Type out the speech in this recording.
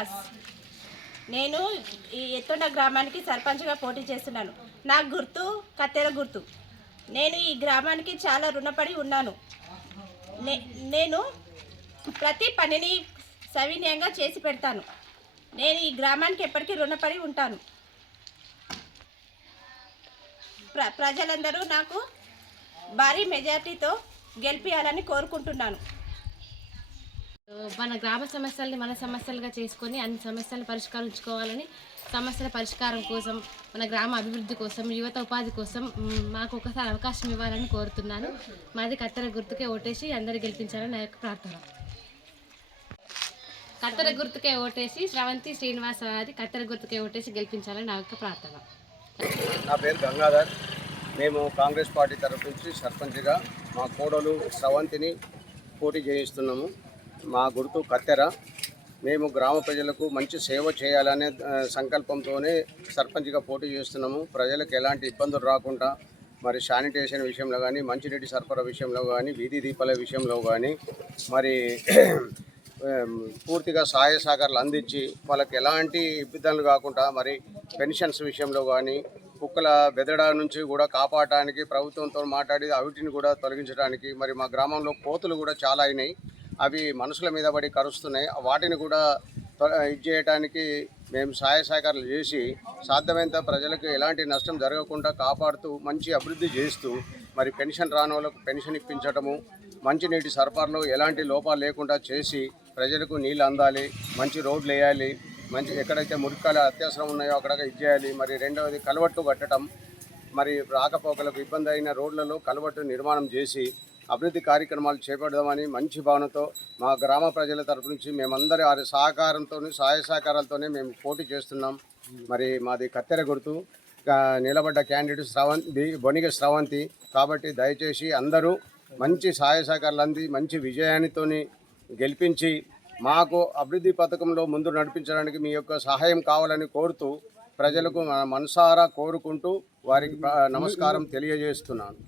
శ్రీనివాస్. నేను ఈ ఎత్తుండ గ్రామానికి సర్పంచ్గా పోటీ చేస్తున్నాను. నాకు గుర్తు కత్తెర గుర్తు. నేను ఈ గ్రామానికి చాలా రుణపడి ఉన్నాను. నేను ప్రతి పనిని సవినయంగా చేసి పెడతాను. నేను ఈ గ్రామానికి ఎప్పటికీ రుణపడి ఉంటాను. ప్రజలందరూ నాకు భారీ మెజార్టీతో గెలిపియాలని కోరుకుంటున్నాను. మన గ్రామ సమస్యల్ని మన సమస్యలుగా చేసుకొని అన్ని సమస్యలను పరిష్కరించుకోవాలని, సమస్యల పరిష్కారం కోసం, మన గ్రామ అభివృద్ధి కోసం, యువత ఉపాధి కోసం మాకు ఒకసారి అవకాశం ఇవ్వాలని కోరుతున్నాను. మాది కత్తెర గుర్తుకే ఓటేసి అందరూ గెలిపించాలని నా యొక్క ప్రార్థన. కత్తెర గుర్తుకే ఓటేసి శ్రవంతి శ్రీనివాస్ వారి కత్తెర గుర్తుకే ఓటేసి గెలిపించాలని నా యొక్క ప్రార్థన. నా పేరు గంగాధర్. మేము కాంగ్రెస్ పార్టీ తరఫు నుంచి సర్పంచ్గా మా కోడలు శ్రవంతిని పోటీ చేయిస్తున్నాము. మా గుర్తు కత్తెర. మేము గ్రామ ప్రజలకు మంచి సేవ చేయాలనే సంకల్పంతోనే సర్పంచ్గా పోటీ చేస్తున్నాము. ప్రజలకు ఎలాంటి ఇబ్బందులు రాకుండా మరి శానిటేషన్ విషయంలో కానీ, మంచినీటి సరఫరా విషయంలో కానీ, వీధి దీపాల విషయంలో కానీ మరి పూర్తిగా సహాయ సహకారాలు అందించి వాళ్ళకి ఎలాంటి ఇబ్బందులు కాకుండా మరి పెన్షన్స్ విషయంలో కానీ, కుక్కల బెదడ నుంచి కూడా కాపాడటానికి ప్రభుత్వంతో మాట్లాడి అవిటిని కూడా తొలగించడానికి, మరి మా గ్రామంలో కోతులు కూడా చాలా అయినాయి. అవి మనుషుల మీద పడి కరుస్తున్నాయి. వాటిని కూడా ఇది చేయడానికి మేము సహాయ సహకారాలు చేసి సాధ్యమైనంత ప్రజలకు ఎలాంటి నష్టం జరగకుండా కాపాడుతూ మంచి అభివృద్ధి చేస్తూ మరి పెన్షన్ రాని వాళ్ళకు పెన్షన్ ఇప్పించడము, మంచినీటి సరఫరాలో ఎలాంటి లోపాలు లేకుండా చేసి ప్రజలకు నీళ్ళు అందాలి, మంచి రోడ్లు వేయాలి, మంచి ఎక్కడైతే మురికాలు అత్యవసరం ఉన్నాయో అక్కడ ఇది చేయాలి. మరి రెండవది కలవట్టు కట్టడం, మరి రాకపోకలకు ఇబ్బంది అయిన రోడ్లలో కలవట్టు నిర్మాణం చేసి అభివృద్ధి కార్యక్రమాలు చేపడదామని మంచి భావనతో మా గ్రామ ప్రజల తరపు నుంచి మేమందరి వారి సహకారంతో సహాయ సహకారాలతోనే మేము పోటీ చేస్తున్నాం. మరి మాది కత్తెర గుర్తు. నిలబడ్డ క్యాండిడేట్ బొనిగ శ్రవంతి. కాబట్టి దయచేసి అందరూ మంచి సహాయ సహకారాలు అంది మంచి విజయానితో గెలిపించి మాకు అభివృద్ధి పథకంలో ముందు నడిపించడానికి మీ యొక్క సహాయం కావాలని కోరుతూ ప్రజలకు మనసారా కోరుకుంటూ వారికి నమస్కారం తెలియజేస్తున్నాను.